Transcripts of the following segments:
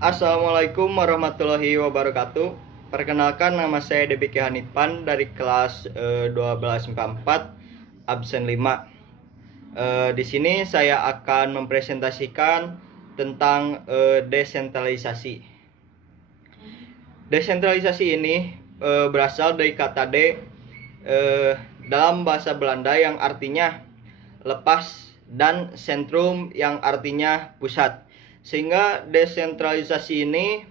Assalamualaikum warahmatullahi wabarakatuh. Perkenalkan, nama saya Debiki Hanipan dari kelas 1244 absen 5. Di sini saya akan mempresentasikan tentang desentralisasi. Desentralisasi ini berasal dari kata dalam bahasa Belanda yang artinya lepas dan sentrum yang artinya pusat. Sehingga desentralisasi ini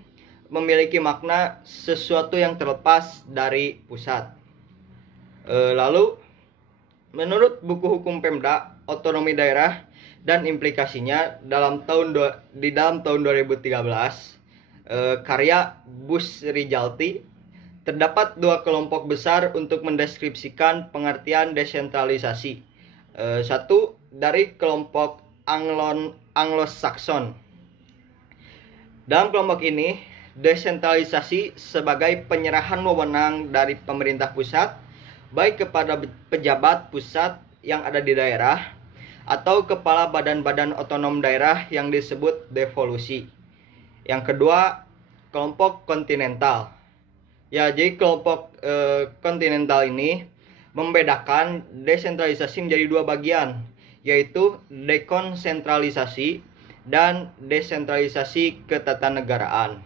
memiliki makna sesuatu yang terlepas dari pusat. Lalu menurut buku hukum Pemda, otonomi daerah dan implikasinya di dalam tahun 2013, karya Bus Rijalti, terdapat dua kelompok besar untuk mendeskripsikan pengertian desentralisasi. Satu dari kelompok Anglo-Saxon. Dalam kelompok ini, desentralisasi sebagai penyerahan wewenang dari pemerintah pusat, baik kepada pejabat pusat yang ada di daerah, atau kepala badan-badan otonom daerah yang disebut devolusi. Yang kedua, kelompok kontinental. Ya, jadi kelompok kontinental ini membedakan desentralisasi menjadi dua bagian, yaitu dekonsentralisasi dan desentralisasi ketatanegaraan.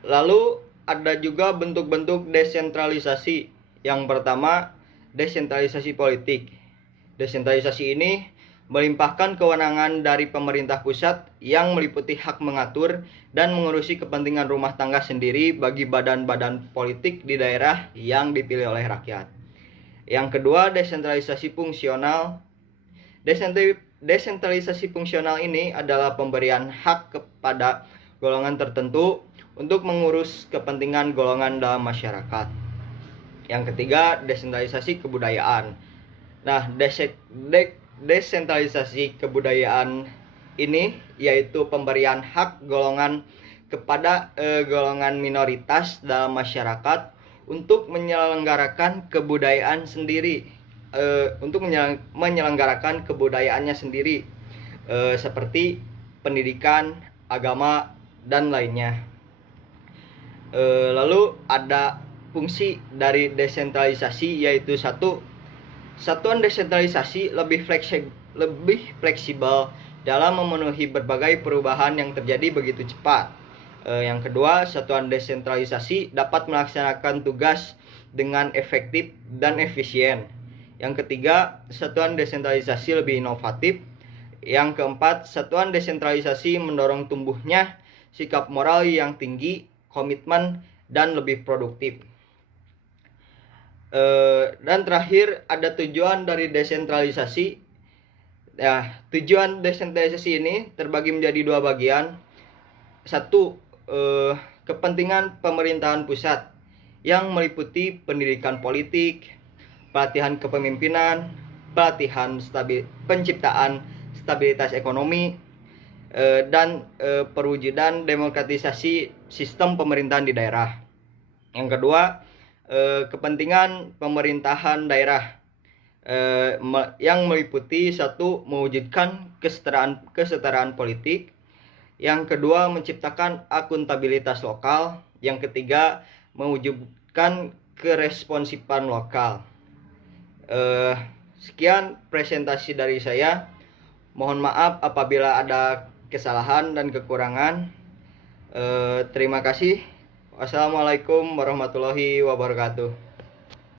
Lalu ada juga bentuk-bentuk desentralisasi. Yang pertama, desentralisasi politik. Desentralisasi ini melimpahkan kewenangan dari pemerintah pusat yang meliputi hak mengatur dan mengurusi kepentingan rumah tangga sendiri bagi badan-badan politik di daerah yang dipilih oleh rakyat. Yang kedua, desentralisasi fungsional. Desentralisasi fungsional ini adalah pemberian hak kepada golongan tertentu untuk mengurus kepentingan golongan dalam masyarakat. Yang ketiga, desentralisasi kebudayaan. Nah, desentralisasi kebudayaan ini yaitu pemberian hak golongan kepada golongan minoritas dalam masyarakat untuk menyelenggarakan kebudayaan sendiri, untuk menyelenggarakan kebudayaannya sendiri, seperti pendidikan, agama, dan lainnya. Lalu ada fungsi dari desentralisasi, yaitu satu, satuan desentralisasi lebih fleksibel dalam memenuhi berbagai perubahan yang terjadi begitu cepat. Yang kedua, satuan desentralisasi dapat melaksanakan tugas dengan efektif dan efisien. Yang ketiga, satuan desentralisasi lebih inovatif. Yang keempat, satuan desentralisasi mendorong tumbuhnya sikap moral yang tinggi, komitmen, dan lebih produktif. Dan terakhir, ada tujuan dari desentralisasi. Ya, tujuan desentralisasi ini terbagi menjadi dua bagian. Satu, kepentingan pemerintahan pusat yang meliputi pendidikan politik, pelatihan kepemimpinan, pelatihan penciptaan stabilitas ekonomi, dan perwujudan demokratisasi sistem pemerintahan di daerah. Yang kedua, kepentingan pemerintahan daerah yang meliputi satu, mewujudkan kesetaraan politik. Yang kedua, menciptakan akuntabilitas lokal. Yang ketiga, mewujudkan keresponsifan lokal. Sekian presentasi dari saya. Mohon maaf apabila ada kesalahan dan kekurangan. Terima kasih. Wassalamualaikum warahmatullahi wabarakatuh.